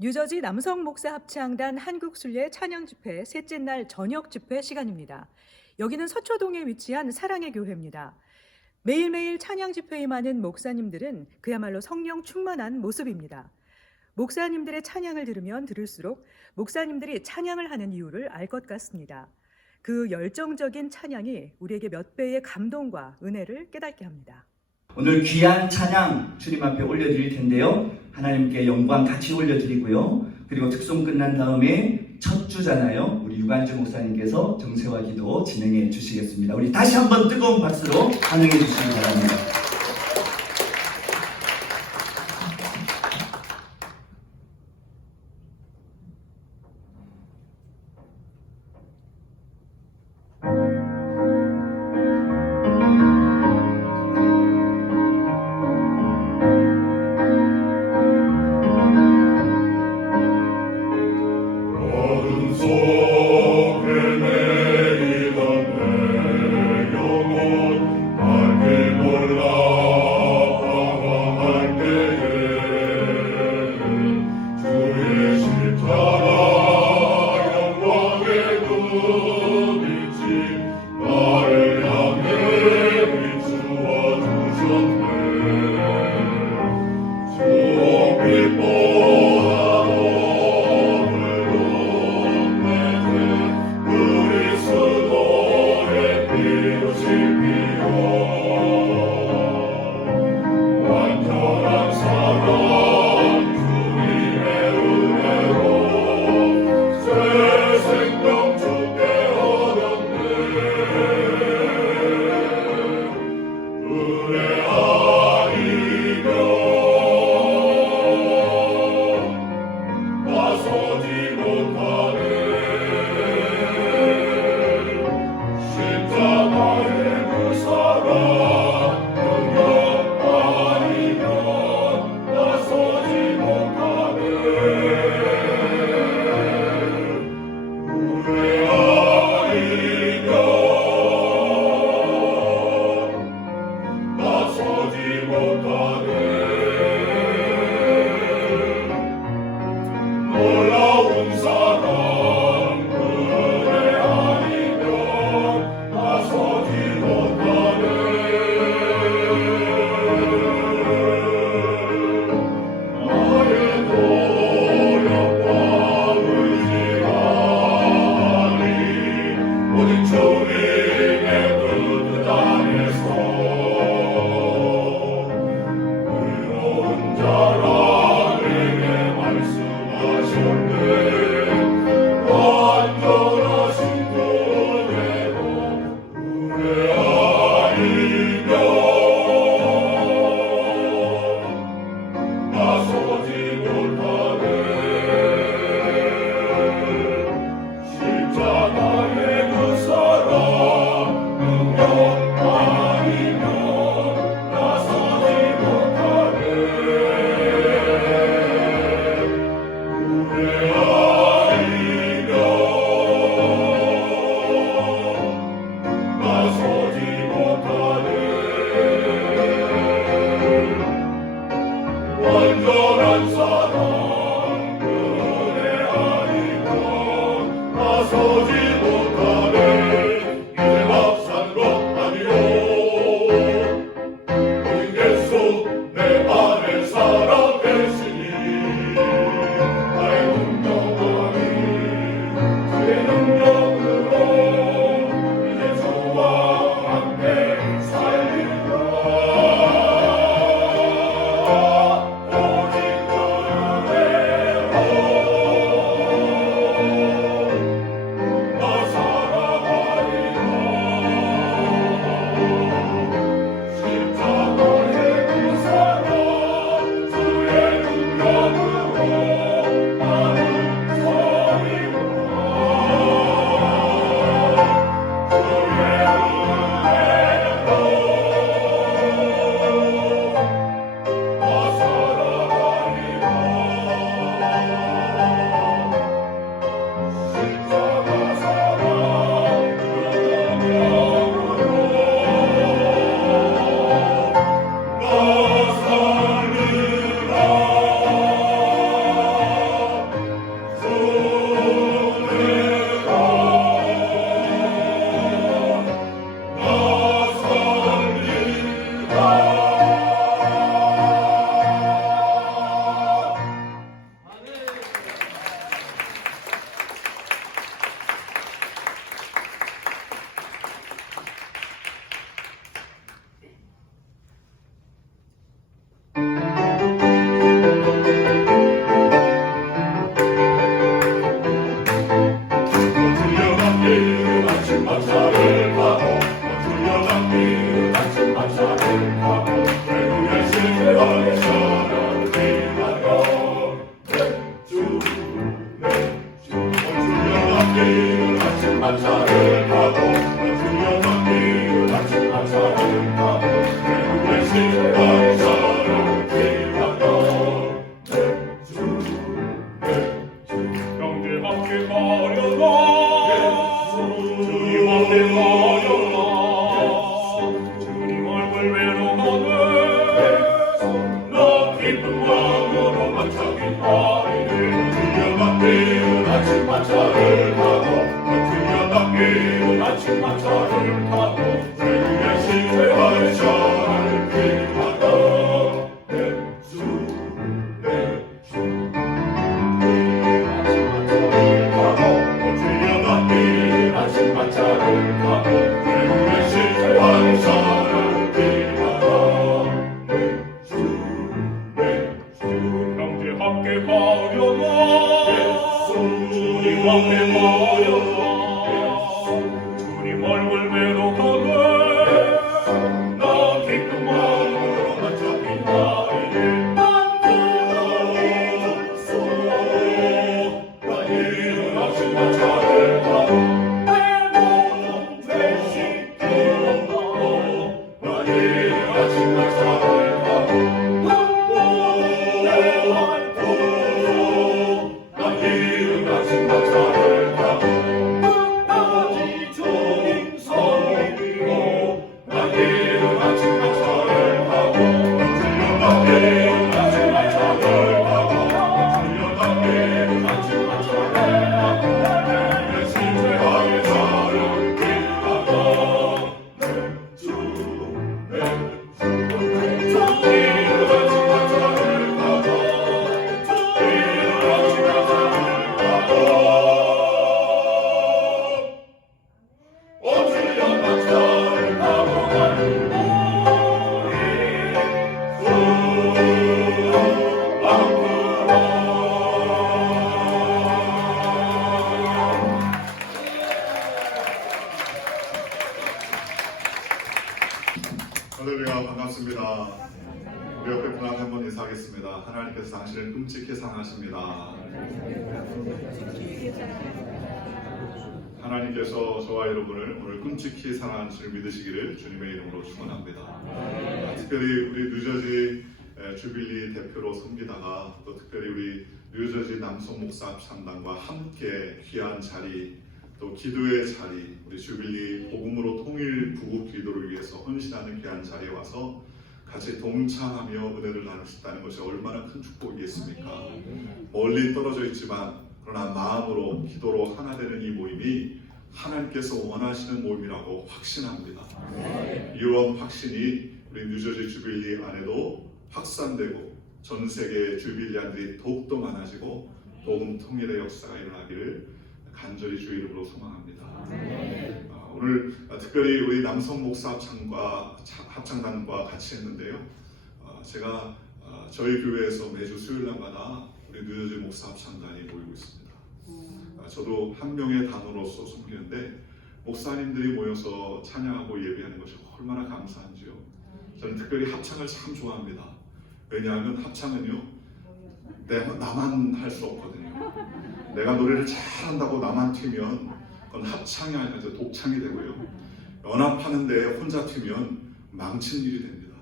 뉴저지 남성 목사 합창단 한국순례 찬양 집회 셋째 날 저녁 집회 시간입니다. 여기는 서초동에 위치한 사랑의 교회입니다. 매일매일 찬양 집회에 임하는 목사님들은 그야말로 성령 충만한 모습입니다. 목사님들의 찬양을 들으면 들을수록 목사님들이 찬양을 하는 이유를 알 것 같습니다. 그 열정적인 찬양이 우리에게 몇 배의 감동과 은혜를 깨닫게 합니다. 오늘 귀한 찬양 주님 앞에 올려드릴 텐데요. 하나님께 영광 같이 올려드리고요. 그리고 특송 끝난 다음에 첫 주잖아요. 우리 유관주 목사님께서 정세화 기도 진행해 주시겠습니다. 우리 다시 한번 뜨거운 박수로 환영해 주시기 바랍니다. 속에 내리던 내 영혼 알게 몰라 마차를 타고 주여 맡기는 아침 마차를 타고 내눈에 신발 사랑 기다려 형제 함께 가려나 주님 함께 가려나 주님 얼굴 외로워하네 나 기쁜 마음으로 마차기 따리네 주여 맡기는 아침 마차를 타고 주여 맡기는 아침 마차를 타고 내눈에 신발 사랑 기다려 아침 마차를 타고 내눈에 신발 사랑 기다려 형제 함께 가려나 주님 함께 가려나 주님 얼굴 외로워하네 나 기쁜 마음으로 마차기 따리네 나의 아침 마차를 타고 나의 아침 마차를 타고 나의 아침 마차를 타고 아버지 주님 섬기고 나의 아침 마차를 타고 주여 나의 아침 마차를 타고 주여 나의 아침 마차를 타고 내 신세하게 사랑 기다려 할렐루야, 반갑습니다. 우리 옆에 분하고 한번 인사하겠습니다. 하나님께서 당신을 끔찍히 사랑하십니다. 하나님께서 저와 여러분을 오늘 끔찍히 사랑하는 줄 믿으시기를 주님의 이름으로 축원합니다. 특별히 우리 뉴저지 주빌리 대표로 섬기다가 또 특별히 우리 뉴저지 남성 목사 합창단과 함께 귀한 자리 또 기도의 자리, 우리 주빌리 복음으로 통일 부국 기도를 위해서 헌신하는 귀한 자리에 와서 같이 동참하며 은혜를 나눌 수 있다는 것이 얼마나 큰 축복이겠습니까? 멀리 떨어져 있지만 그러나 마음으로 기도로 하나 되는 이 모임이 하나님께서 원하시는 모임이라고 확신합니다. 이런 확신이 우리 뉴저지 주빌리 안에도 확산되고 전 세계 주빌리안들이 더욱더 많아지고 복음 통일의 역사가 일어나기를 간절히 주의 이름으로 소망합니다. 오늘 특별히 우리 남성 목사 합창단과 같이 했는데요. 제가 저희 교회에서 매주 수요일날마다 우리 뉴저지 목사 합창단이 모이고 있습니다. 저도 한 명의 단원으로서 섬기는데 목사님들이 모여서 찬양하고 예배하는 것이 얼마나 감사한지요. 저는 특별히 합창을 참 좋아합니다. 왜냐하면 합창은요, 나만 할 수 없거든요. 내가 노래를 잘한다고 나만 튀면 그건 합창이 아니라 독창이 되고요. 연합하는데 혼자 튀면 망친 일이 됩니다.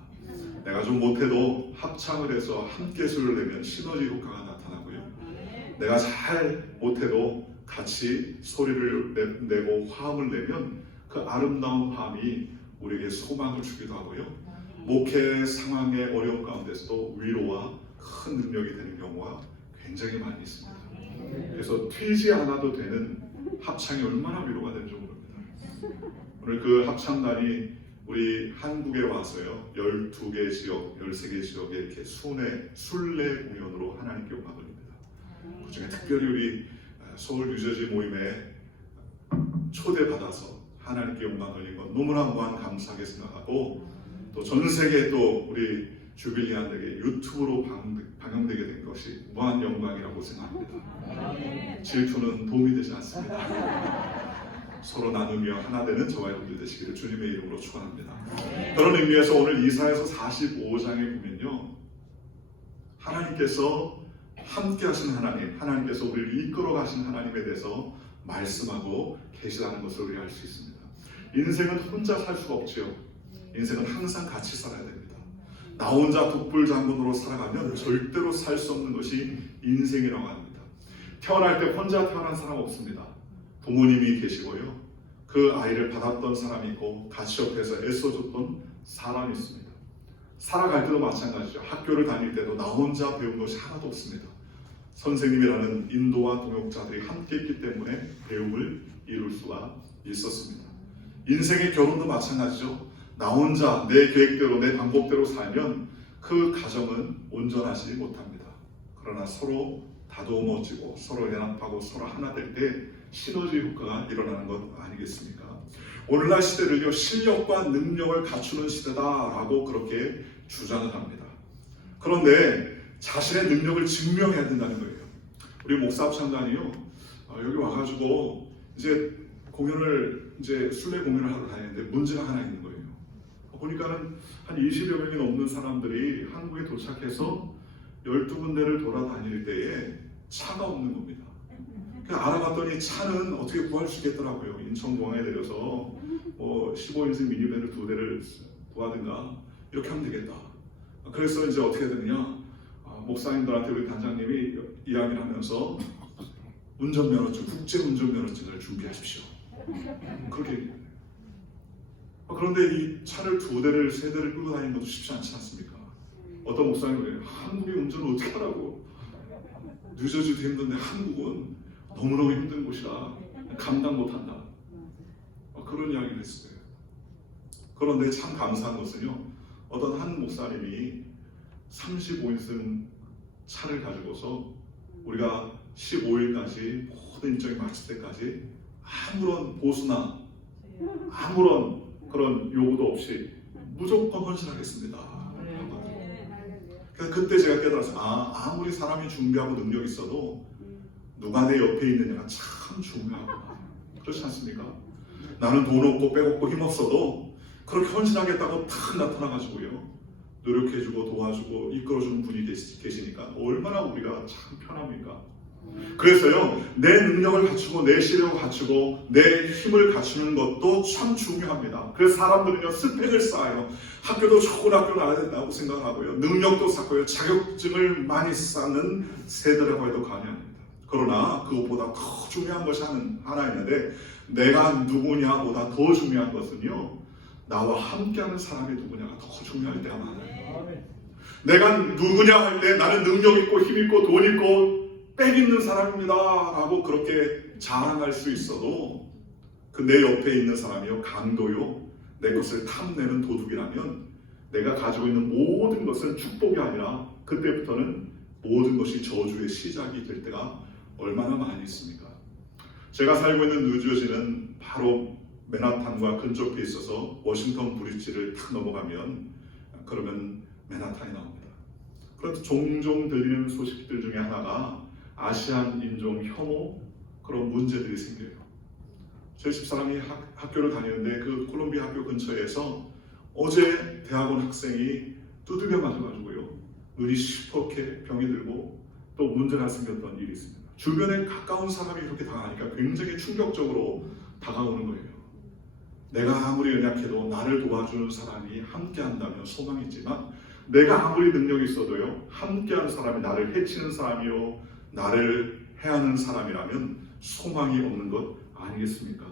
내가 좀 못해도 합창을 해서 함께 소리를 내면 시너지 효과가 나타나고요. 내가 잘 못해도 같이 소리를 내고 화음을 내면 그 아름다운 화음이 우리에게 소망을 주기도 하고요. 목회 상황의 어려움 가운데서도 위로와 큰 능력이 되는 경우가 굉장히 많이 있습니다. 그래서 튀지 않아도 되는 합창이 얼마나 위로가 되는지 모릅니다. 오늘 그 합창단이 우리 한국에 와서요, 12개 지역, 13개 지역에 이렇게 순례 공연으로 하나님께 영광 돌립니다. 그 중에 특별히 우리 서울 뉴저지 모임에 초대받아서 하나님께 영광 돌린 것 너무나 무한 감사하게 생각하고, 또 전 세계 또 우리 주빌리안에게 유튜브로 방영되게 된 것이 무한 영광이라고 생각합니다. 질투는 도움이 되지 않습니다. 서로 나누며 하나 되는 저와 여러분들 되시기를 주님의 이름으로 축원합니다. 그런 의미에서 오늘 이사야서 45장에 보면요, 하나님께서 함께 하신 하나님, 하나님께서 우리를 이끌어 가신 하나님에 대해서 말씀하고 계시다는 것을 우리가 알 수 있습니다. 인생은 혼자 살 수가 없지요. 인생은 항상 같이 살아야 됩니다. 나 혼자 독불장군으로 살아가면 절대로 살 수 없는 것이 인생이라고 합니다. 태어날 때 혼자 태어난 사람 없습니다. 부모님이 계시고요. 그 아이를 받았던 사람이 있고 같이 옆에서 애써줬던 사람이 있습니다. 살아갈 때도 마찬가지죠. 학교를 다닐 때도 나 혼자 배운 것이 하나도 없습니다. 선생님이라는 인도와 동역자들이 함께 있기 때문에 배움을 이룰 수가 있었습니다. 인생의 결혼도 마찬가지죠. 나 혼자 내 계획대로 내 방법대로 살면 그 가정은 온전하지 못합니다. 그러나 서로 다독어지고 서로 연합하고 서로 하나 될 때 시너지 효과가 일어나는 것 아니겠습니까? 오늘날 시대를요, 실력과 능력을 갖추는 시대다라고 그렇게 주장을 합니다. 그런데 자신의 능력을 증명해야 된다는 거예요. 우리 목사 합창단이요, 여기 와가지고 이제 공연을 이제 순례 공연을 하러 다니는데 문제가 하나 있는 거예요. 보니까는 한 20여 명이 넘는 사람들이 한국에 도착해서 12군데를 돌아다닐 때에 차가 없는 겁니다. 알아봤더니 차는 어떻게 구할 수 있겠더라고요. 인천공항에 내려서 15인승 미니밴을 2대를 구하든가 이렇게 하면 되겠다. 그래서 이제 어떻게 되느냐, 목사님들한테 우리 단장님이 이야기를 하면서 운전면허증, 국제 운전면허증을 준비하십시오. 그렇게 얘기해요. 그런데 이 차를 2대를 3대를 끌고 다니는 것도 쉽지 않지 않습니까? 어떤 목사님이 한국의 운전을 어떻게 하라고, 뉴저지도 힘든데 한국은 너무너무 힘든 곳이라 감당 못한다. 그런 이야기를 했어요. 그런데 참 감사한 것은요, 어떤 한 목사님이 35인승 차를 가지고서 우리가 15일까지 모든 일정이 마칠 때까지 아무런 보수나 아무런 그런 요구도 없이 무조건 헌신하겠습니다. 그래서 그때 제가 깨달았어요. 아무리 사람이 준비하고 능력이 있어도 누가 내 옆에 있느냐가 참 중요하구나. 그렇지 않습니까? 나는 돈 없고 빼먹고 힘없어도 그렇게 헌신하겠다고 탁 나타나가지고요, 노력해주고 도와주고 이끌어주는 분이 계시니까 얼마나 우리가 참 편합니까? 그래서요, 내 능력을 갖추고 내 실력을 갖추고 내 힘을 갖추는 것도 참 중요합니다. 그래서 사람들은요, 스펙을 쌓아요. 학교도 좋은 학교 나와야 된다고 생각하고요, 능력도 쌓고요, 자격증을 많이 쌓는 세대라고 해도 과언합니다. 그러나 그것보다 더 중요한 것이 하나 있는데, 내가 누구냐보다 더 중요한 것은요, 나와 함께하는 사람이 누구냐가 더 중요할 때가 많아요. 내가 누구냐 할 때 나는 능력 있고 힘 있고 돈 있고 빽 있는 사람입니다 라고 그렇게 자랑할 수 있어도 그 내 옆에 있는 사람이요, 강도요, 내 것을 탐내는 도둑이라면 내가 가지고 있는 모든 것은 축복이 아니라 그때부터는 모든 것이 저주의 시작이 될 때가 얼마나 많이 있습니까? 제가 살고 있는 뉴저지는 바로 맨하탄과 근접해 있어서 워싱턴 브리지를 탁 넘어가면 그러면 맨하탄이 나옵니다. 그런데 종종 들리는 소식들 중에 하나가 아시안 인종 혐오 그런 문제들이 생겨요. 저희 집사람이 학교를 다니는데 그 콜롬비아 학교 근처에서 어제 대학원 학생이 두들겨 맞아가지고요, 눈이 시퍼렇게 병이 들고 또 문제가 생겼던 일이 있습니다. 주변에 가까운 사람이 이렇게 당하니까 굉장히 충격적으로 다가오는 거예요. 내가 아무리 연약해도 나를 도와주는 사람이 함께한다면 소망이 있지만, 내가 아무리 능력이 있어도요, 함께하는 사람이 나를 해치는 사람이요, 나를 해하는 사람이라면 소망이 없는 것 아니겠습니까?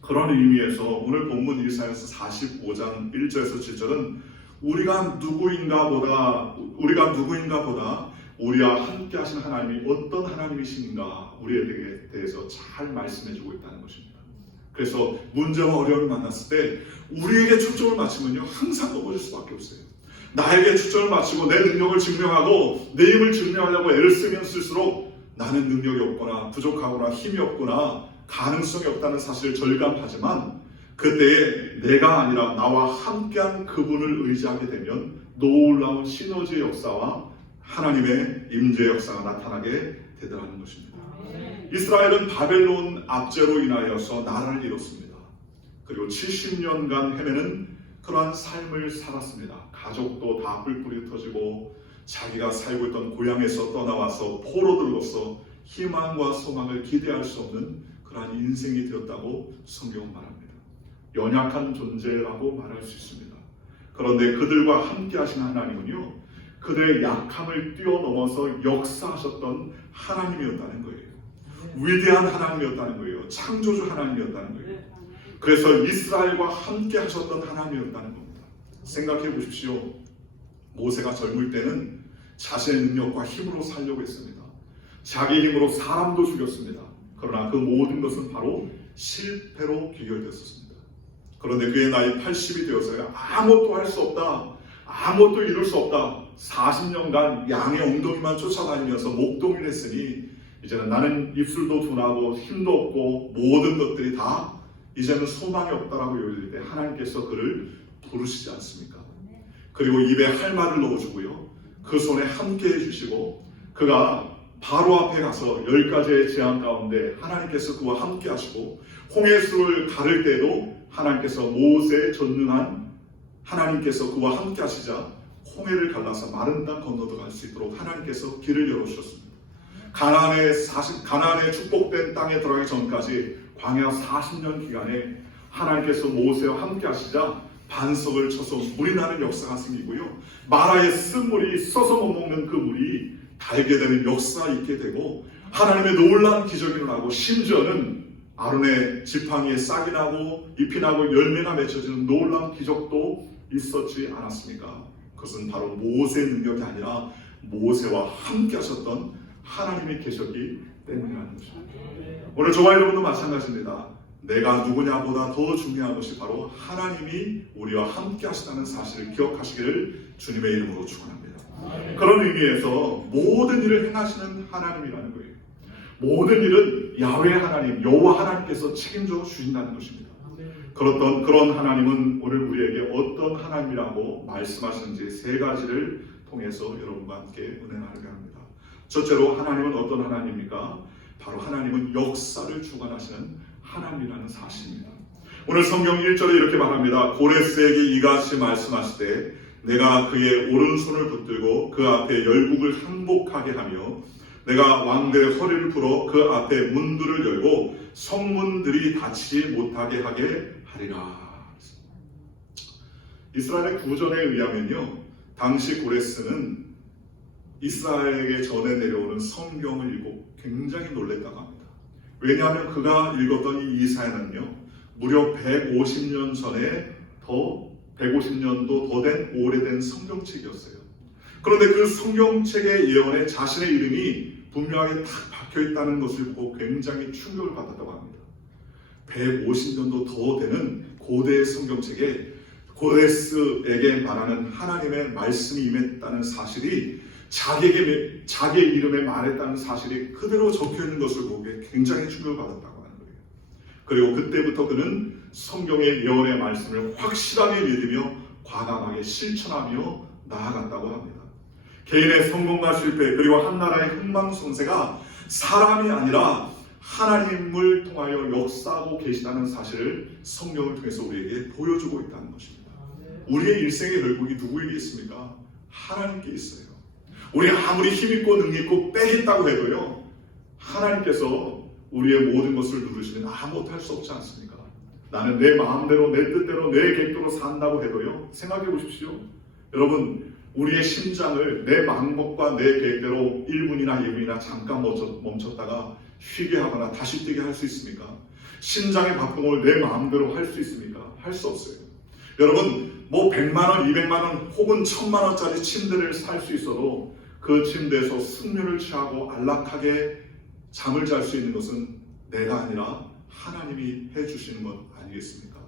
그런 의미에서 오늘 본문 이사야서 45장 1절에서 7절은 우리가 누구인가 보다 우리와 함께 하신 하나님이 어떤 하나님이신가 우리에게 대해서 잘 말씀해주고 있다는 것입니다. 그래서 문제와 어려움을 만났을 때 우리에게 초점을 맞추면요, 항상 넘어질 수밖에 없어요. 나에게 초점을 맞추고 내 능력을 증명하고 내 힘을 증명하려고 애를 쓰면 쓸수록 나는 능력이 없거나 부족하거나 힘이 없거나 가능성이 없다는 사실을 절감하지만, 그때에 내가 아니라 나와 함께한 그분을 의지하게 되면 놀라운 시너지의 역사와 하나님의 임재의 역사가 나타나게 되더라는 것입니다. 이스라엘은 바벨론 압제로 인하여서 나라를 잃었습니다. 그리고 70년간 헤매는 그러한 삶을 살았습니다. 가족도 다 뿔뿔이 터지고 자기가 살고 있던 고향에서 떠나와서 포로들로서 희망과 소망을 기대할 수 없는 그러한 인생이 되었다고 성경은 말합니다. 연약한 존재라고 말할 수 있습니다. 그런데 그들과 함께 하신 하나님은요, 그들의 약함을 뛰어넘어서 역사하셨던 하나님이었다는 거예요. 위대한 하나님이었다는 거예요. 창조주 하나님이었다는 거예요. 그래서 이스라엘과 함께 하셨던 하나님이었다는 겁니다. 생각해 보십시오. 모세가 젊을 때는 자신의 능력과 힘으로 살려고 했습니다. 자기 힘으로 사람도 죽였습니다. 그러나 그 모든 것은 바로 실패로 귀결되었습니다. 그런데 그의 나이 80이 되어서야 아무것도 할 수 없다, 아무것도 이룰 수 없다, 40년간 양의 엉덩이만 쫓아다니면서 목동을 했으니 이제는 나는 입술도 둔하고 힘도 없고 모든 것들이 다 이제는 소망이 없다라고 여길 때 하나님께서 그를 부르시지 않습니까? 그리고 입에 할 말을 넣어주고요, 그 손에 함께 해주시고, 그가 바로 앞에 가서 10가지의 재앙 가운데 하나님께서 그와 함께 하시고, 홍해수를 가를 때도 하나님께서 모세의 전능한 하나님께서 그와 함께 하시자 홍해를 갈라서 마른 땅 건너들어갈 수 있도록 하나님께서 길을 열어주셨습니다. 가나안의 축복된 땅에 들어가기 전까지 광야 40년 기간에 하나님께서 모세와 함께 하시자 반석을 쳐서 물이 나는 역사가 생기고요, 마라의 쓴물이 써서 못 먹는 그 물이 달게 되는 역사가 있게 되고, 하나님의 놀라운 기적이 일어나고, 심지어는 아론의 지팡이에 싹이 나고 잎이 나고 열매가 맺혀지는 놀라운 기적도 있었지 않았습니까? 그것은 바로 모세의 능력이 아니라 모세와 함께 하셨던 하나님이 계셨기 때문이라는 것입니다. 오늘 저와 여러분도 마찬가지입니다. 내가 누구냐보다 더 중요한 것이 바로 하나님이 우리와 함께 하시다는 사실을 기억하시기를 주님의 이름으로 축원합니다. 그런 의미에서 모든 일을 행하시는 하나님이라는 거예요. 모든 일은 야훼 하나님, 여호와 하나님께서 책임져 주신다는 것입니다. 그런 하나님은 오늘 우리에게 어떤 하나님이라고 말씀하시는지 3가지를 통해서 여러분과 함께 은혜 나누게 합니다. 첫째로 하나님은 어떤 하나님입니까? 바로 하나님은 역사를 주관하시는 하나님이라는 사실입니다. 오늘 성경 1절에 이렇게 말합니다. 고레스에게 이같이 말씀하시되 내가 그의 오른손을 붙들고 그 앞에 열국을 항복하게 하며 내가 왕들의 허리를 풀어 그 앞에 문들을 열고 성문들이 닫히지 못하게 하게 하리라. 이스라엘의 구전에 의하면요, 당시 고레스는 이스라엘에게 전해 내려오는 성경을 읽고 굉장히 놀랬다고 합니다. 왜냐하면 그가 읽었던 이 이사야는요, 무려 150년 전에 150년도 더 된 오래된 성경책이었어요. 그런데 그 성경책의 예언에 자신의 이름이 분명하게 딱 박혀있다는 것을 보고 굉장히 충격을 받았다고 합니다. 150년도 더 되는 고대의 성경책에 고레스에게 말하는 하나님의 말씀이 임했다는 사실이 자기의 이름에 말했다는 사실이 그대로 적혀있는 것을 보고 굉장히 충격을 받았다고 하는 거예요. 그리고 그때부터 그는 성경의 예언의 말씀을 확실하게 믿으며 과감하게 실천하며 나아갔다고 합니다. 개인의 성공과 실패, 그리고 한 나라의 흥망성쇠가 사람이 아니라 하나님을 통하여 역사하고 계시다는 사실을 성경을 통해서 우리에게 보여주고 있다는 것입니다. 우리의 일생의 결국이 누구에게 있습니까? 하나님께 있어요. 우리 아무리 힘있고 능있고 빼겠다고 해도요, 하나님께서 우리의 모든 것을 누르시면 아무것도 할 수 없지 않습니까? 나는 내 마음대로 내 뜻대로 내 객도로 산다고 해도요, 생각해 보십시오. 여러분, 우리의 심장을 내 방법과 내 계획대로 1분이나 2분이나 잠깐 멈췄다가 쉬게 하거나 다시 뛰게 할 수 있습니까? 심장의 박동을 내 마음대로 할 수 있습니까? 할 수 없어요. 여러분, 뭐 100만원, 200만원 혹은 1000만원짜리 침대를 살 수 있어도 그 침대에서 숙면을 취하고 안락하게 잠을 잘 수 있는 것은 내가 아니라 하나님이 해주시는 것 아니겠습니까?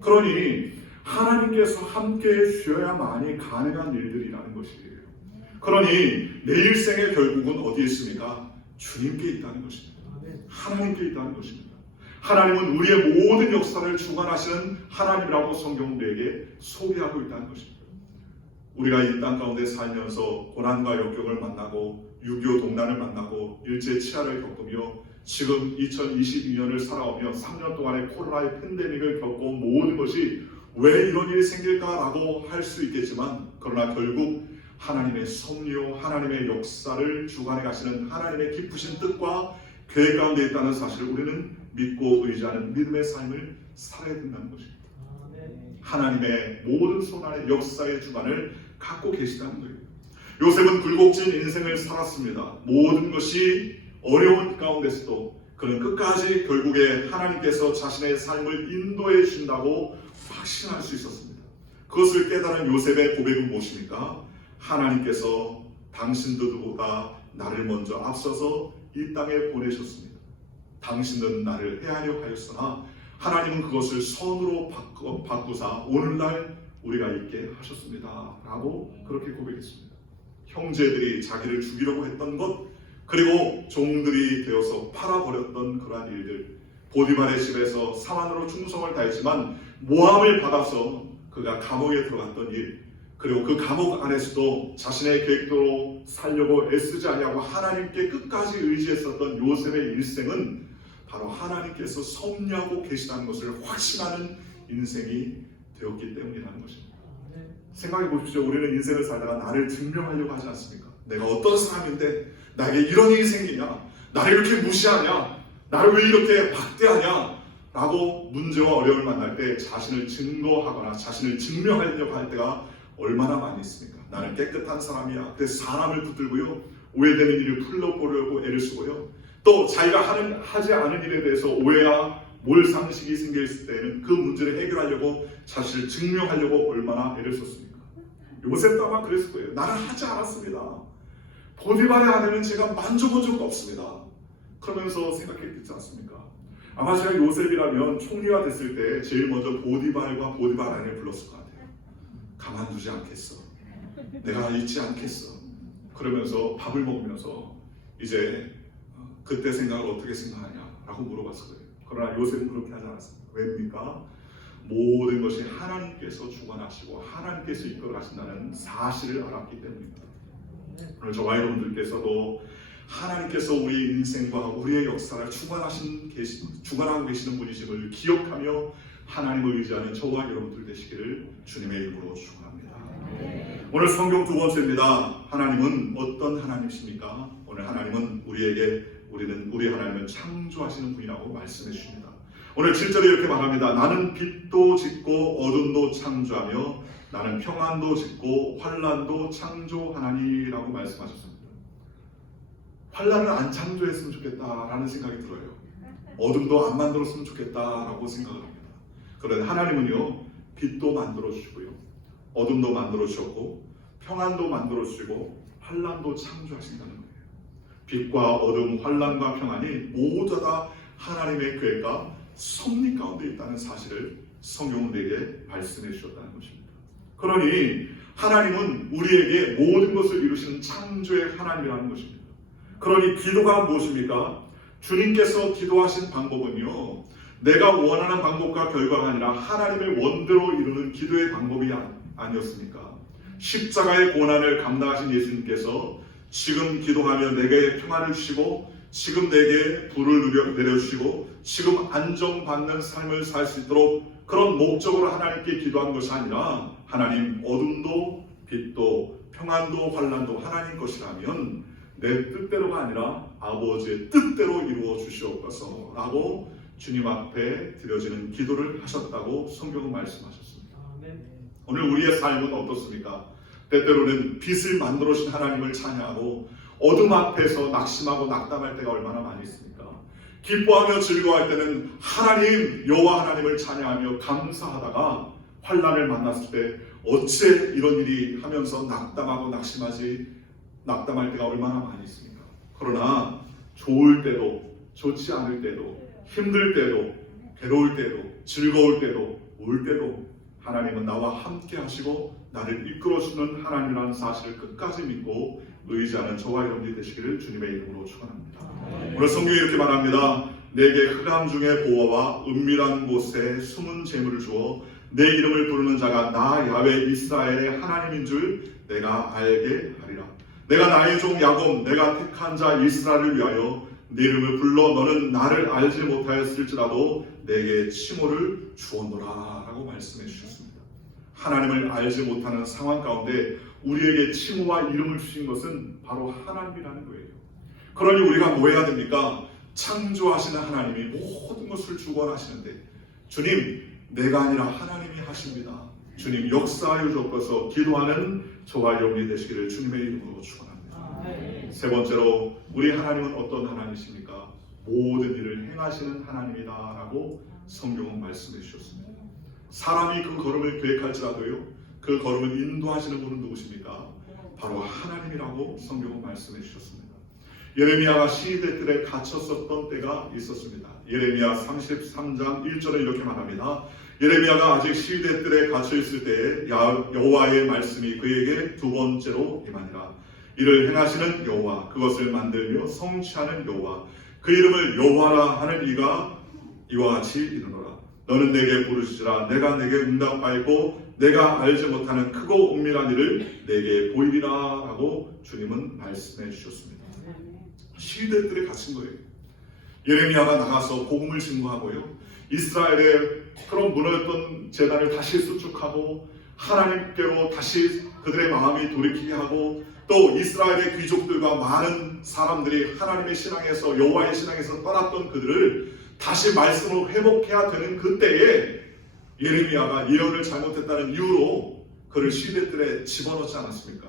그러니 하나님께서 함께 쉬어야만이 가능한 일들이라는 것이에요. 그러니 내 일생의 결국은 어디에 있습니까? 주님께 있다는 것입니다. 하나님께 있다는 것입니다. 하나님은 우리의 모든 역사를 주관하시는 하나님이라고 성경은 우리에게 소개하고 있다는 것입니다. 우리가 이 땅 가운데 살면서 고난과 역경을 만나고 6.25 동란을 만나고 일제 치하를 겪으며 지금 2022년을 살아오며 3년 동안의 코로나의 팬데믹을 겪고 모든 것이 왜 이런 일이 생길까라고 할 수 있겠지만, 그러나 결국 하나님의 섭리, 하나님의 역사를 주관해 가시는 하나님의 깊으신 뜻과 계획 가운데 있다는 사실을 우리는 믿고 의지하는 믿음의 삶을 살아야 된다는 것입니다. 하나님의 모든 손안의 역사의 주관을 갖고 계시다는 거예요. 요셉은 굴곡진 인생을 살았습니다. 모든 것이 어려운 가운데서도 그는 끝까지 결국에 하나님께서 자신의 삶을 인도해 주신다고 확신할 수 있었습니다. 그것을 깨달은 요셉의 고백은 무엇입니까? 하나님께서 당신들보다 나를 먼저 앞서서 이 땅에 보내셨습니다. 당신은 나를 해하려 하였으나 하나님은 그것을 선으로 바꾸사 오늘날 우리가 있게 하셨습니다. 라고 그렇게 고백했습니다. 형제들이 자기를 죽이려고 했던 것, 그리고 종들이 되어서 팔아버렸던 그러한 일들, 보디발의 집에서 사만으로 충성을 다했지만 모함을 받아서 그가 감옥에 들어갔던 일, 그리고 그 감옥 안에서도 자신의 계획대로 살려고 애쓰지 아니하고 하나님께 끝까지 의지했었던 요셉의 일생은 바로 하나님께서 섭리하고 계시다는 것을 확신하는 인생이 되었기 때문이라는 것입니다. 생각해 보십시오. 우리는 인생을 살다가 나를 증명하려고 하지 않습니까? 내가 어떤 사람인데 나에게 이런 일이 생기냐? 나를 이렇게 무시하냐? 나를 왜 이렇게 박대하냐? 라고 문제와 어려움을 만날 때 자신을 증거하거나 자신을 증명하려고 할 때가 얼마나 많이 있습니까? 나는 깨끗한 사람이야. 그래서 사람을 붙들고요, 오해되는 일을 풀어보려고 애를 쓰고요, 또 자기가 하지 않은 일에 대해서 오해와 몰상식이 생겼을 때는 그 문제를 해결하려고 자신을 증명하려고 얼마나 애를 썼습니까? 요셉도 아마 그랬을 거예요. 나는 하지 않았습니다. 보디발의 아내는 제가 만져본 적도 없습니다. 그러면서 생각했지 않습니까? 아마 제가 요셉이라면 총리가 됐을 때 제일 먼저 보디발과 보디발 아내를 불렀을 것 같아요. 가만두지 않겠어. 내가 잊지 않겠어. 그러면서 밥을 먹으면서 이제 그때 생각을 어떻게 생각하냐라고 물어봤을 거예요. 그러나 요셉은 그렇게 하지 않았습니다. 왜입니까? 모든 것이 하나님께서 주관하시고 하나님께서 이끌어 가신다는 사실을 알았기 때문입니다. 오늘 저와 여러분들께서도 하나님께서 우리 인생과 우리의 역사를 주관하고 계시는 분이심을 기억하며 하나님을 의지하는 저와 여러분들 되시기를 주님의 이름으로 축원합니다. 오늘 성경 두 번째입니다. 하나님은 어떤 하나님이십니까? 오늘 하나님은 우리 하나님은 창조하시는 분이라고 말씀해 주십니다. 오늘 7절에 이렇게 말합니다. 나는 빛도 짓고 어둠도 창조하며 나는 평안도 짓고 환난도 창조하나니라고 말씀하셨습니다. 환난을 안 창조했으면 좋겠다라는 생각이 들어요. 어둠도 안 만들었으면 좋겠다라고 생각을 합니다. 그런데 하나님은요, 빛도 만들어 주시고요, 어둠도 만들어 주셨고 평안도 만들어 주시고 환난도 창조하신다는 거예요. 빛과 어둠, 환난과 평안이 모두 다 하나님의 계획과 섭리 가운데 있다는 사실을 성경은 우리에게 말씀해 주셨다는 것입니다. 그러니 하나님은 우리에게 모든 것을 이루시는 창조의 하나님이라는 것입니다. 그러니 기도가 무엇입니까? 주님께서 기도하신 방법은요, 내가 원하는 방법과 결과가 아니라 하나님의 원대로 이루는 기도의 방법이 아니었습니까? 십자가의 고난을 감당하신 예수님께서 지금 기도하며 내게 평안을 주시고 지금 내게 불을 내려주시고 지금 안정받는 삶을 살 수 있도록 그런 목적으로 하나님께 기도한 것이 아니라, 하나님 어둠도 빛도 평안도 환난도 하나님 것이라면 내 뜻대로가 아니라 아버지의 뜻대로 이루어 주시옵소서 라고 주님 앞에 드려지는 기도를 하셨다고 성경은 말씀하셨습니다. 오늘 우리의 삶은 어떻습니까? 때때로는 빛을 만들어 주신 하나님을 찬양하고 어둠 앞에서 낙심하고 낙담할 때가 얼마나 많이 있습니까? 기뻐하며 즐거워할 때는 하나님, 여호와 하나님을 찬양하며 감사하다가 환난을 만났을 때 어째 이런 일이 하면서 낙담하고 낙담할 때가 얼마나 많이 있습니까? 그러나 좋을 때도 좋지 않을 때도 힘들 때도 괴로울 때도 즐거울 때도 울 때도 하나님은 나와 함께 하시고 나를 이끌어주는 하나님이라는 사실을 끝까지 믿고 의지하는 저와 여러분이 되시기를 주님의 이름으로 축원합니다. 오늘 성경이 이렇게 말합니다. 내게 흑암 중에 보화와 은밀한 곳에 숨은 재물을 주어 내 이름을 부르는 자가 나 야훼 이스라엘의 하나님인 줄 내가 알게 하리라. 내가 나의 종 야곱, 내가 택한 자 이스라엘을 위하여 내 이름을 불러 너는 나를 알지 못하였을지라도 내게 칭호를 주었노라 라고 말씀해 주셨습니다. 하나님을 알지 못하는 상황 가운데 우리에게 칭호와 이름을 주신 것은 바로 하나님이라는 거예요. 그러니 우리가 뭐 해야 됩니까? 창조하시는 하나님이 모든 것을 주관하시는데 주님, 내가 아니라 하나님이 하십니다. 주님 역사하여 주옵소서. 기도하는 저와 여러분이 되시기를 주님의 이름으로 축원합니다. 세 번째로 우리 하나님은 어떤 하나님이십니까? 모든 일을 행하시는 하나님이다라고 성경은 말씀해 주셨습니다. 사람이 그 걸음을 계획할지라도요, 그 걸음을 인도하시는 분은 누구십니까? 바로 하나님이라고 성경은 말씀해 주셨습니다. 예레미야가 시위대 뜰에 갇혔었던 때가 있었습니다. 예레미야 33장 1절에 이렇게 말합니다. 예레미야가 아직 시위대 뜰에 갇혀 있을 때에 여호와의 말씀이 그에게 두 번째로 임하니라. 이를 행하시는 여호와, 그것을 만들며 성취하는 여호와, 그 이름을 여호와라 하는 이가 이와 같이 이르노라. 너는 내게 부르시라. 내가 내게 응답하였고 내가 알지 못하는 크고 은밀한 일을 내게 보이리라 라고 주님은 말씀해 주셨습니다. 시위대들에 갇힌 거예요. 예레미야가 나가서 복음을 증거하고요, 이스라엘의 그런 무너졌던 제단을 다시 수축하고 하나님께로 다시 그들의 마음이 돌이키게 하고, 또 이스라엘의 귀족들과 많은 사람들이 하나님의 신앙에서, 여호와의 신앙에서 떠났던 그들을 다시 말씀으로 회복해야 되는 그때에 예레미야가 예언을 잘못했다는 이유로 그를 시대들에 집어넣지 않았습니까?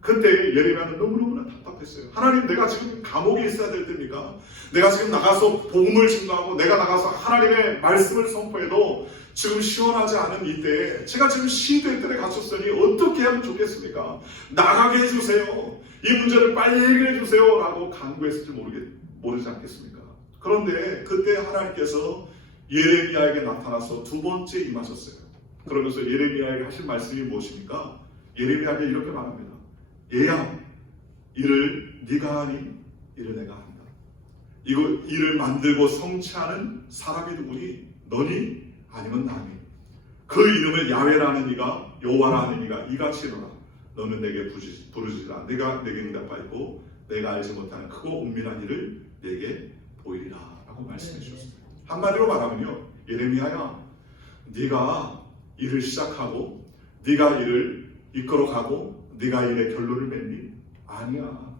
그때 예레미야는 너무너무나 답답했어요. 하나님, 내가 지금 감옥에 있어야 될 때입니까? 내가 지금 나가서 복음을 증거하고 내가 나가서 하나님의 말씀을 선포해도 지금 시원하지 않은 이때에 제가 지금 시대들에 갇혔으니 어떻게 하면 좋겠습니까? 나가게 해주세요. 이 문제를 빨리 해결해 주세요 라고 간구했을지 모르지 않겠습니까? 그런데 그때 하나님께서 예레미야에게 나타나서 두 번째 임하셨어요. 그러면서 예레미야에게 하신 말씀이 무엇입니까? 예레미야에게 이렇게 말합니다. 얘야, 이를 네가 하니 이를 내가 한다. 이거 일을 만들고 성취하는 사람이 누구니? 너니? 아니면 나니? 그 이름을 야훼라는 이가, 여호와라는 이가 이같이 이르노라. 너는 내게 부르시라. 내가 내게 응답하였고 내가 알지 못하는 크고 은밀한 일을 내게 보이리라 라고 말씀해 주셨습니다. 한마디로 말하면요, 예레미야야, 네가 일을 시작하고 네가 일을 이끌어가고 네가 일의 결론을 맺니? 아니야.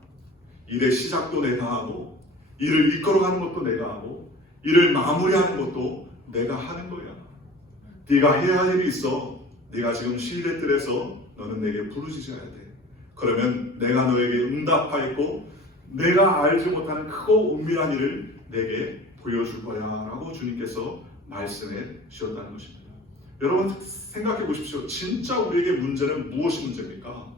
일의 시작도 내가 하고 일을 이끌어가는 것도 내가 하고 일을 마무리하는 것도 내가 하는 거야. 네가 해야 할 일이 있어. 네가 지금 시대들에서 너는 내게 부르짖어야 돼. 그러면 내가 너에게 응답하였고 내가 알지 못하는 크고 은밀한 일을 내게 보여줄 거야 라고 주님께서 말씀해 주셨다는 것입니다. 여러분 생각해 보십시오. 진짜 우리에게 문제는 무엇이 문제입니까?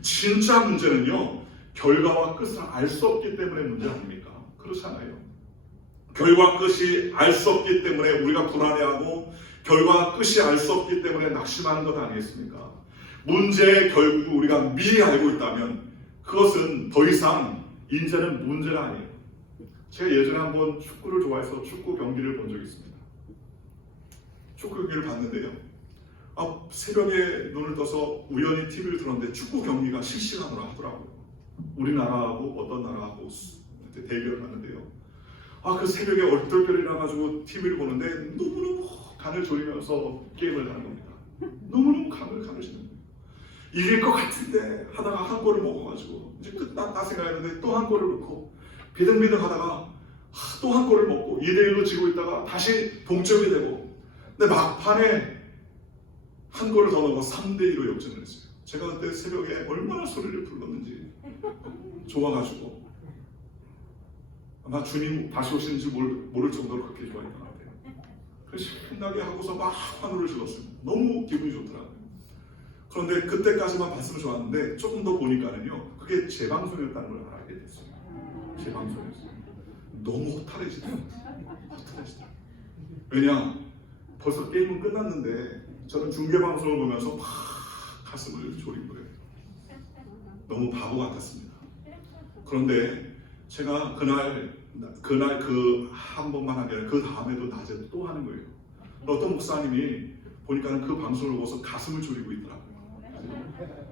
진짜 문제는요, 결과와 끝을 알 수 없기 때문에 문제 아닙니까? 그렇지 않아요. 결과 끝이 알 수 없기 때문에 우리가 불안해하고 결과 끝이 알 수 없기 때문에 낙심하는 것 아니겠습니까? 문제의 결국을 우리가 미리 알고 있다면 그것은 더 이상 이제는 문제가 아니에요. 제가 예전에 한번 축구를 좋아해서 축구 경기를 본 적이 있습니다. 축구 경기를 봤는데요, 새벽에 눈을 떠서 우연히 TV를 틀었는데 축구 경기가 실시간으로 하더라고요. 우리나라하고 어떤 나라하고 대결을 하는데요, 그 새벽에 얼떨결에 일어나가지고 TV를 보는데 너무너무 간을 졸이면서 게임을 하는 겁니다. 너무너무 간을 지는 거예요. 이길 것 같은데 하다가 한 골을 먹어가지고 이제 끝났다 생각했는데 또 한 골을 넣고 비등비등 하다가 또 한 골을 먹고 2대1로 지고 있다가 다시 동점이 되고, 근데 막판에 한 골을 더 넣어 3대2로 역전을 했어요. 제가 그때 새벽에 얼마나 소리를 불렀는지 좋아가지고, 아마 주님 다시 오시는지 모를 정도로 그렇게 좋아했던 것 같아요. 그래서 신나게 하고서 막 환호를 질렀어요. 너무 기분이 좋더라고요. 그런데 그때까지만 봤으면 좋았는데 조금 더 보니까는요, 그게 재방송이었다는 걸 알게 됐어요. 재방송이었어요. 너무 허탈해지더라고요. 왜냐, 벌써 게임은 끝났는데 저는 중계방송을 보면서 막 가슴을 졸인 거예요. 너무 바보 같았습니다. 그런데 제가 그날 그 한 번만 하게 아니라 그 다음에도 낮에 또 하는 거예요. 어떤 목사님이 보니까 그 방송을 보고서 가슴을 졸이고 있더라고요.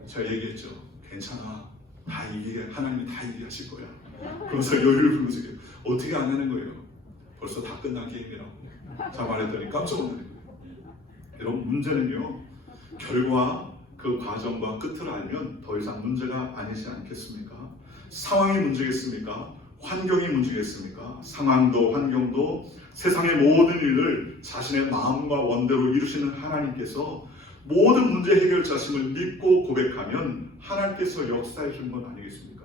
제가 얘기했죠. 괜찮아. 다 이기게, 하나님이 다 이기게 하실 거야. 그러면서 여유를 불러주게. 어떻게 안 하는 거예요? 벌써 다 끝난 게임이라고. 자 말했더니 깜짝 놀랐어요. 여러분, 문제는요, 결과 그 과정과 끝을 알면 더 이상 문제가 아니지 않겠습니까? 상황이 문제겠습니까? 환경이 문제겠습니까? 상황도 환경도 세상의 모든 일을 자신의 마음과 원대로 이루시는 하나님께서 모든 문제 해결자심을 믿고 고백하면 하나님께서 역사해 준 건 아니겠습니까?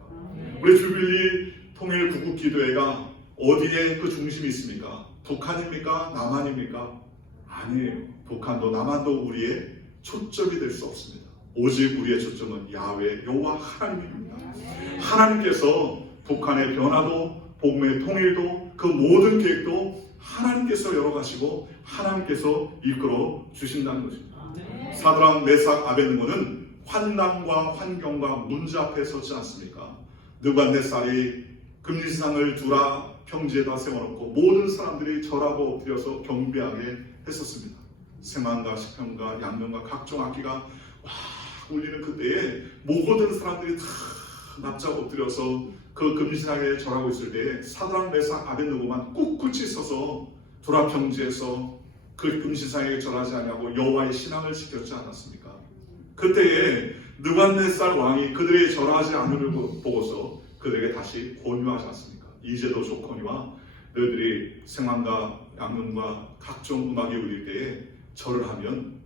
우리 주빌리 통일 구국기도회가 어디에 그 중심이 있습니까? 북한입니까? 남한입니까? 아니에요. 북한도 남한도 우리의 초점이 될 수 없습니다. 오직 우리의 초점은 야훼 여호와 하나님입니다. 하나님께서 북한의 변화도 복음의 통일도 그 모든 계획도 하나님께서 열어가시고 하나님께서 이끌어 주신다는 것입니다. 사드락 메삭 아벳느고는 환난과 환경과 문제 앞에 서지 않습니까? 느부갓네살이 금지상을 두라 평지에다 세워놓고 모든 사람들이 절하고 엎드려서 경배하게 했었습니다. 세만과 시편과 양면과 각종 악기가 와 울리는 그때에 모든 사람들이 다 납작 엎드려서 그 금지상에 절하고 있을 때에 사드락 메삭 아벳느고만 꿋꿋이 서서 두라 평지에서 그 금지상에 절하지 않냐고 여호와의 신앙을 지켰지 않았습니까? 그때에 느부갓네살 왕이 그들의 절하지 않음을 보고서 그들에게 다시 권유하지 않습니까? 이제도 좋거니와 너희들이 생황과 양문과 각종 음악이 울릴 때에 절을 하면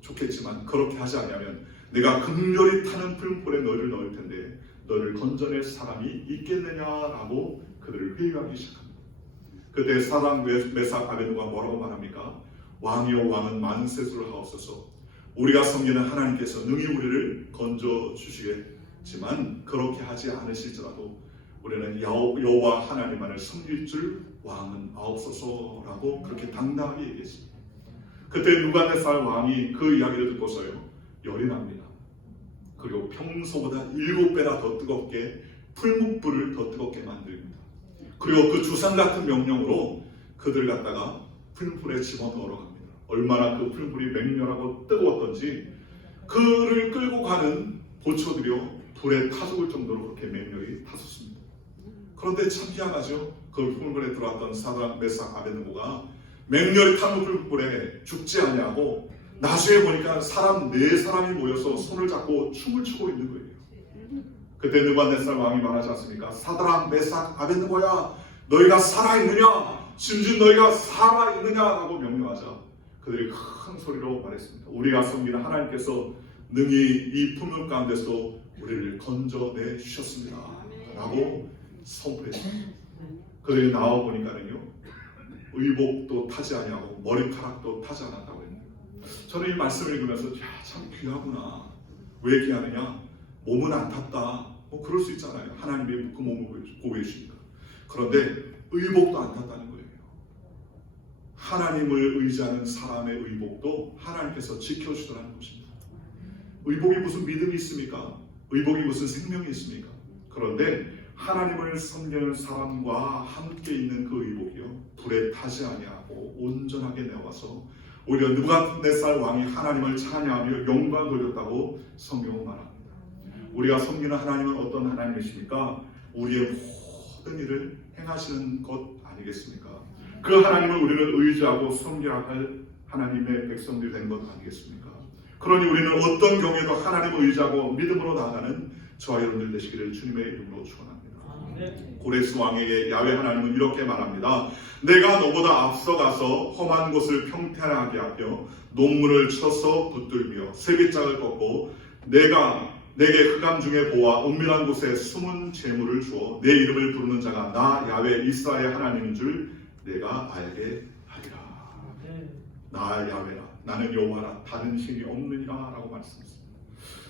좋겠지만 그렇게 하지 않으면 내가 극렬히 타는 풀물에 너희를 넣을 텐데 너희를 건져낼 사람이 있겠느냐라고 그들을 회유하기 시작합니다. 그때 사드락 메삭 아벳느고가 뭐라고 말합니까? 왕이여 왕은 만세수를 하옵소서. 우리가 섬기는 하나님께서 능히 우리를 건져 주시겠지만 그렇게 하지 않으실지라도 우리는 여호와 하나님만을 섬길 줄 왕은 아옵소서라고 그렇게 당당하게 얘기했습니다. 그때 느부갓네살 왕이 그 이야기를 듣고서요 열이 납니다. 그리고 평소보다 7배나 더 뜨겁게 풀무불을 더 뜨겁게 만듭니다. 그리고 그 주상 같은 명령으로 그들 갖다가 풀무불에 집어넣으러 갑니다. 얼마나 그 풀무불이 맹렬하고 뜨거웠던지 그를 끌고 가는 보초들이요 불에 타 죽을 정도로 그렇게 맹렬히 탔었습니다. 그런데 참 희한하죠. 그 풀무불에 들어왔던 사드락 메삭 아벳느고가 맹렬히 타는 풀무불에 죽지 아니하고 나중에 보니까 사람 4사람이 모여서 손을 잡고 춤을 추고 있는 거예요. 그때 느부갓네살 왕이 말하지 않습니까? 사드락 메삭 아벳느고야 너희가 살아있느냐? 진즉 너희가 살아있느냐라고 명령하자 그들이 큰 소리로 말했습니다. 우리가 섬기는 하나님께서 능히 이 풀물 가운데서 우리를 건져내 주셨습니다 라고 선포했습니다. 그들이 나와 보니까는요 의복도 타지 아니하고 머리카락도 타지 않았다고 했는데 저는 이 말씀을 읽으면서 참 귀하구나. 왜 귀하느냐? 몸은 안 탔다. 뭐 그럴 수 있잖아요. 하나님이 그 몸을 보호해 주시니까. 그런데 의복도 안 탔다는 거예요. 하나님을 의지하는 사람의 의복도 하나님께서 지켜주더라는 것입니다. 의복이 무슨 믿음이 있습니까? 의복이 무슨 생명이 있습니까? 그런데 하나님을 섬기는 사람과 함께 있는 그 의복이요 불에 타지 아니하고 온전하게 내와서 오히려 느부갓네살 왕이 하나님을 찬양하며 영광 돌렸다고 성경은 말합니다. 우리가 섬기는 하나님은 어떤 하나님이십니까? 우리의 모든 일을 행하시는 것 아니겠습니까? 그 하나님을 우리는 의지하고 섬겨야 할 하나님의 백성들이 된 것 아니겠습니까? 그러니 우리는 어떤 경우에도 하나님을 의지하고 믿음으로 나아가는 저와 여러분들 되시기를 주님의 이름으로 축원합니다. 고레스 왕에게 야훼 하나님은 이렇게 말합니다. 내가 너보다 앞서가서 험한 곳을 평탄하게 하며 논문을 쳐서 붙들며 세빗장을 꺾고 내가 내게 흑암 중에 보아 은밀한 곳에 숨은 재물을 주어 내 이름을 부르는 자가 나 야훼 이스라엘 하나님인 줄 내가 알게 하리라. 나 야훼라 나는 여호와라 다른 신이 없느니라라고 말씀했습니다.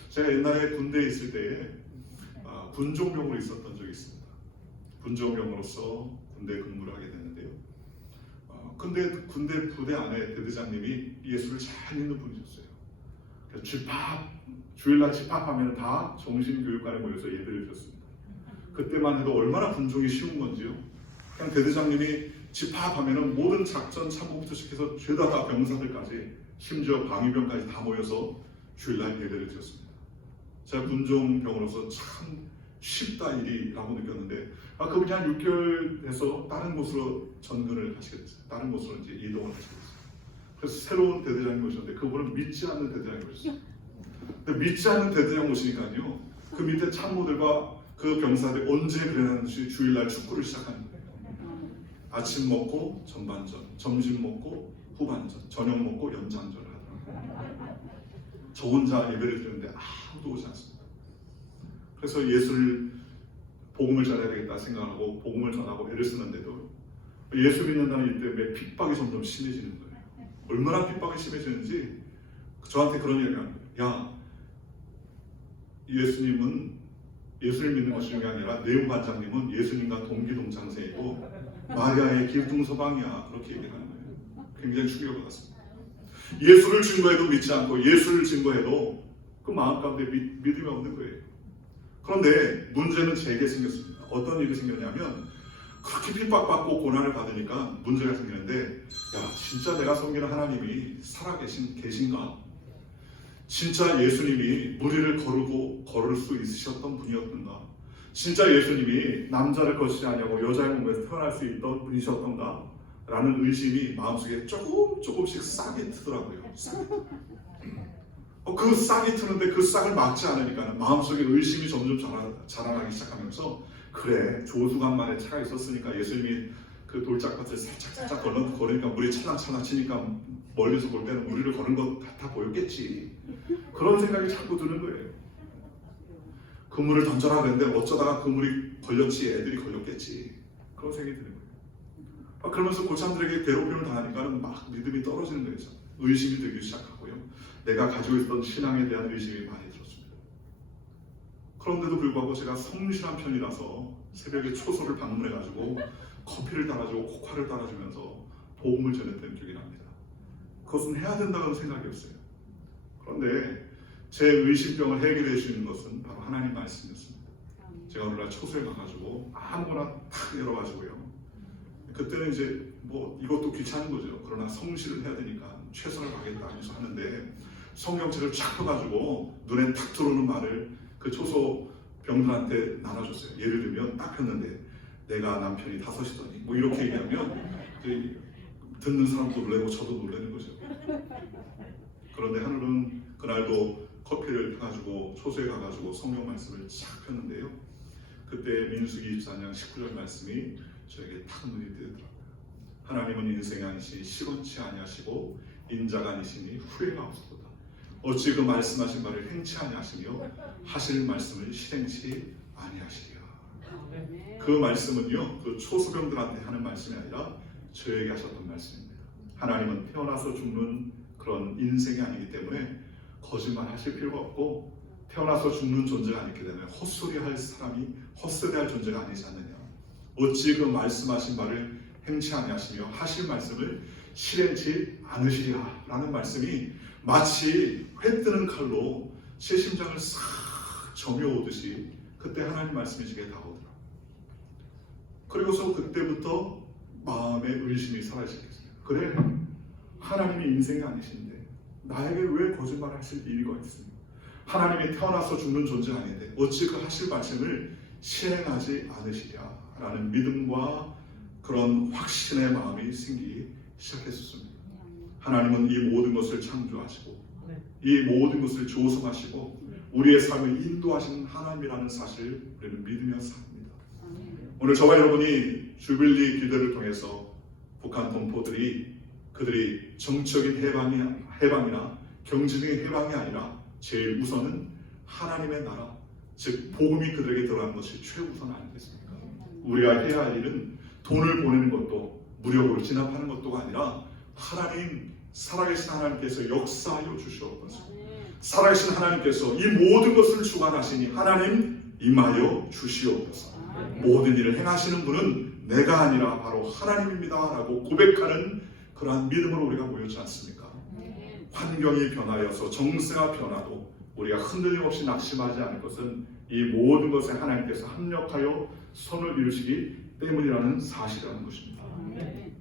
제가 옛날에 군대에 있을 때에 군종병으로 있었던 적이 있습니다. 군종병으로서 군대 근무를 하게 됐는데요. 근데 군대 부대 안에 대대장님이 예수를 잘 믿는 분이셨어요. 주일날 집합하면 다 정신교육관에 모여서 예배를 드렸습니다. 그때만 해도 얼마나 군종이 쉬운 건지요. 그냥 대대장님이 집합하면 모든 작전 참모부터 시작해서 죄다 병사들까지 심지어 방위병까지 다 모여서 주일날 예배를 드렸습니다. 제가 군종병으로서 참 쉽다 일이라고 느꼈는데 그분이 한 6개월 돼서 다른 곳으로 전근을 하시게 됐어요. 다른 곳으로 이제 이동을 하시게 됐어요. 그래서 새로운 대대장님 오셨는데 그분은 믿지 않는 대대장님 오셨어요. 근데 믿지 않는 대대장 오시니까요 그 밑에 참모들과 그 병사들이 언제 그랬는지 주일날 축구를 시작하는 거예요. 아침 먹고 전반전, 점심 먹고 후반전, 저녁 먹고 연장전을 하더라고요. 저 혼자 예배를 드리는데 아무도 오지 않습니다. 그래서 예수를 복음을 전해야 되겠다 생각하고 복음을 전하고 애를 쓰는데도 예수 믿는다는 일 때문에 핍박이 점점 심해지는 거예요. 얼마나 핍박이 심해지는지 저한테 그런 얘기를 하는 거예요. 야, 예수를 믿는 것이 중요한 게 아니라 내용 관장님은 예수님과 동기동창생이고 마리아의 기둥서방이야. 그렇게 얘기를 하는 거예요. 굉장히 충격을 받았습니다. 예수를 증거해도 믿지 않고 예수를 증거해도 그 마음 가운데 믿음이 없는 거예요. 그런데 문제는 제게 생겼습니다. 어떤 일이 생겼냐면 그렇게 핍박받고 고난을 받으니까 문제가 생기는데 야, 진짜 내가 섬기는 하나님이 살아계신가? 진짜 예수님이 무리를 걸을 수 있으셨던 분이었던가? 진짜 예수님이 남자를 거치지 아니하고 여자의 몸에서 태어날 수 있던 분이셨던가? 라는 의심이 마음속에 조금씩 싹이 트더라고요. 그 싹이 트는데 그 싹을 막지 않으니까 마음속에 의심이 점점 자라나기 시작하면서 그래, 조수간만에 차가 있었으니까 예수님이 그 돌짝밭을 살짝 걸으니까 물이 찰랑찰랑 치니까 멀리서 볼 때는 우리를 거는 것 같아 보였겠지. 그런 생각이 자꾸 드는 거예요. 그 물을 던져라 그랬는데 어쩌다가 그 물이 걸렸지, 애들이 걸렸겠지. 그런 생각이 드는 거예요. 그러면서 고참들에게 괴롭힘을 당하니까 막 믿음이 떨어지는 거예요. 의심이 들기 시작하고요. 내가 가지고 있던 신앙에 대한 의심이 많이 들었습니다. 그런데도 불구하고 제가 성실한 편이라서 새벽에 초소를 방문해가지고 커피를 따라주고 코카를 따라주면서 복음을 전했던 기억이 납니다. 그것은 해야 된다는 생각이었어요. 그런데 제 의심병을 해결해 주시는 것은 바로 하나님 말씀이었습니다. 제가 오늘날 초소에 가가지고 아무거나 탁 열어가지고요. 그때는 이제 뭐 이것도 귀찮은 거죠. 그러나 성실을 해야 되니까 최선을 다하겠다 하면서 하는데 성경책을 쫙 펴가지고 눈에 탁 들어오는 말을 그 초소 병들한테 나눠줬어요. 예를 들면 딱 폈는데 내가 남편이 5이더니 뭐 이렇게 얘기하면 듣는 사람도 놀래고 저도 놀라는 거죠. 그런데 하늘은 그날도 커피를 펴가지고 초소에 가가지고 성경 말씀을 쫙 폈는데요. 그때 민수기 24장 19절 말씀이 저에게 탁 눈이 뜨더라고요. 하나님은 인생이 아니시니 시건치 아니하시고 인자가 아니시니 후회가 없도다. 어찌 그 말씀하신 바를 행치 아니하시며 하실 말씀을 실행치 아니하시리라. 그 말씀은요, 그 초소병들한테 하는 말씀이 아니라 저에게 하셨던 말씀입니다. 하나님은 태어나서 죽는 그런 인생이 아니기 때문에 거짓말 하실 필요가 없고 태어나서 죽는 존재가 아니기 때문에 헛소리할 사람이 헛소리할 존재가 아니지 않느냐. 어찌 그 말씀하신 바를 행치 아니하시며 하실 말씀을 실행치 않으시리라 라는 말씀이 마치 회 뜨는 칼로 제 심장을 싹 점여오듯이 그때 하나님 말씀이 제게 다가오더라. 그리고서 그때부터 마음의 의심이 사라지겠어요. 그래, 하나님이 인생이 아니신데 나에게 왜 거짓말 하실 이유가 있습니까? 하나님이 태어나서 죽는 존재가 아닌데 어찌 그 하실 말씀을 실행하지 않으시랴 라는 믿음과 그런 확신의 마음이 생기기 시작했었습니다. 하나님은 이 모든 것을 창조하시고 이 모든 것을 조성하시고 우리의 삶을 인도하시는 하나님이라는 사실을 우리는 믿으며 삽니다. 오늘 저와 여러분이 주빌리 기도를 통해서 북한 동포들이 그들이 정치적인 해방이나 경제적인 해방이 아니라 제일 우선은 하나님의 나라, 즉 복음이 그들에게 들어가는 것이 최우선 아니겠습니까? 우리가 해야 할 일은 돈을 보내는 것도 무력으로 진압하는 것도 아니라 하나님, 살아계신 하나님께서 역사하여 주시옵소서. 살아계신 하나님께서 이 모든 것을 주관하시니 하나님 임하여 주시옵소서. 모든 일을 행하시는 분은 내가 아니라 바로 하나님입니다 라고 고백하는 그러한 믿음으로 우리가 모였지 않습니까? 환경이 변하여서 정세가 변화도 우리가 흔들림 없이 낙심하지 않을 것은 이 모든 것에 하나님께서 합력하여 선을 이루시기 때문이라는 사실이라는 것입니다.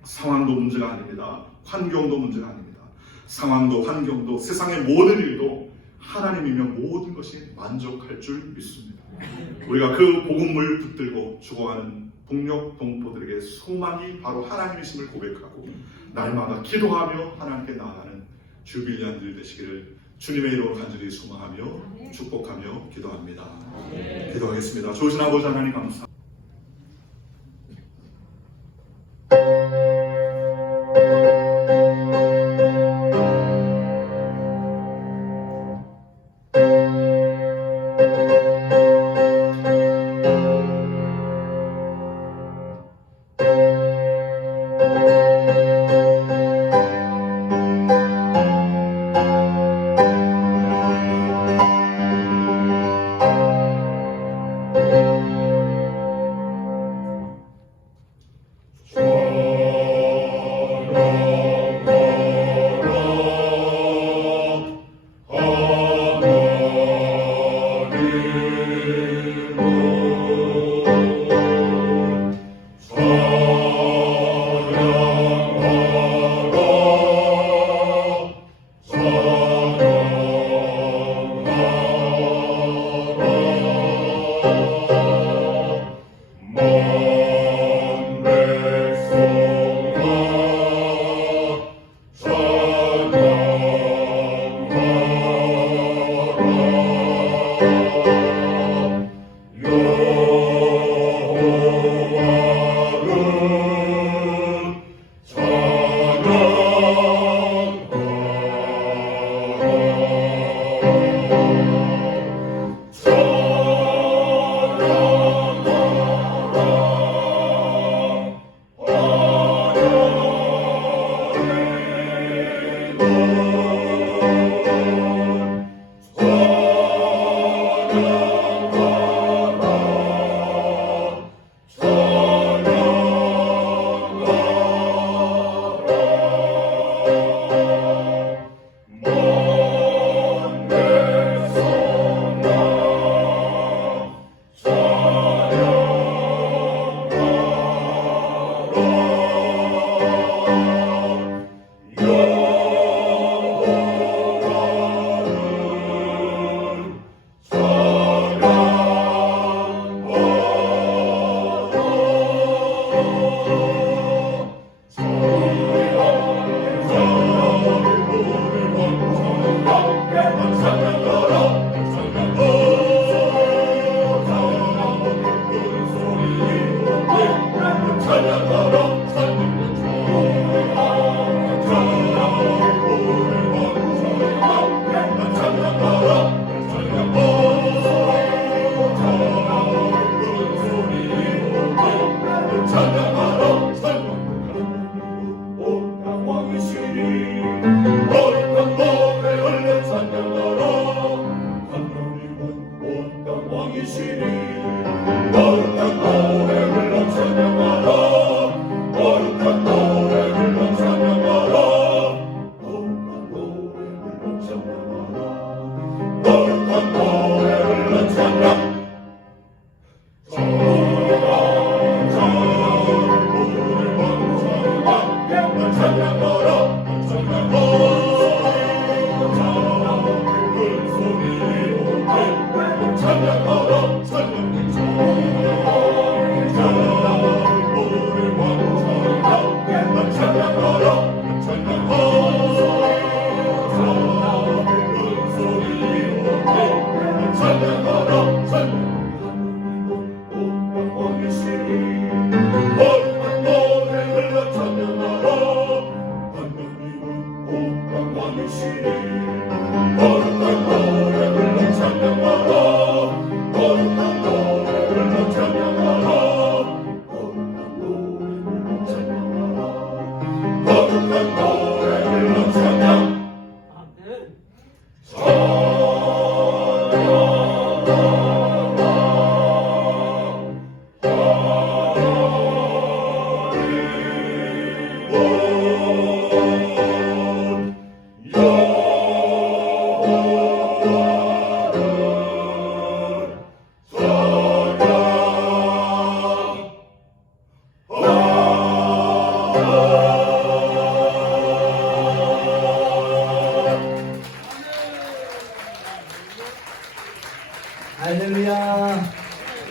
상황도 문제가 아닙니다. 환경도 문제가 아닙니다. 상황도 환경도 세상의 모든 일도 하나님이면 모든 것이 만족할 줄 믿습니다. 우리가 그 복음을 붙들고 죽어가는 북녘 동포들에게 소망이 바로 하나님이심을 고백하고 날마다 기도하며 하나님께 나아가는 주빌리안들 되시기를 주님의 이름으로 간절히 소망하며 축복하며 기도합니다. 기도하겠습니다. 좋으신 아버지 하나님 감사합니다.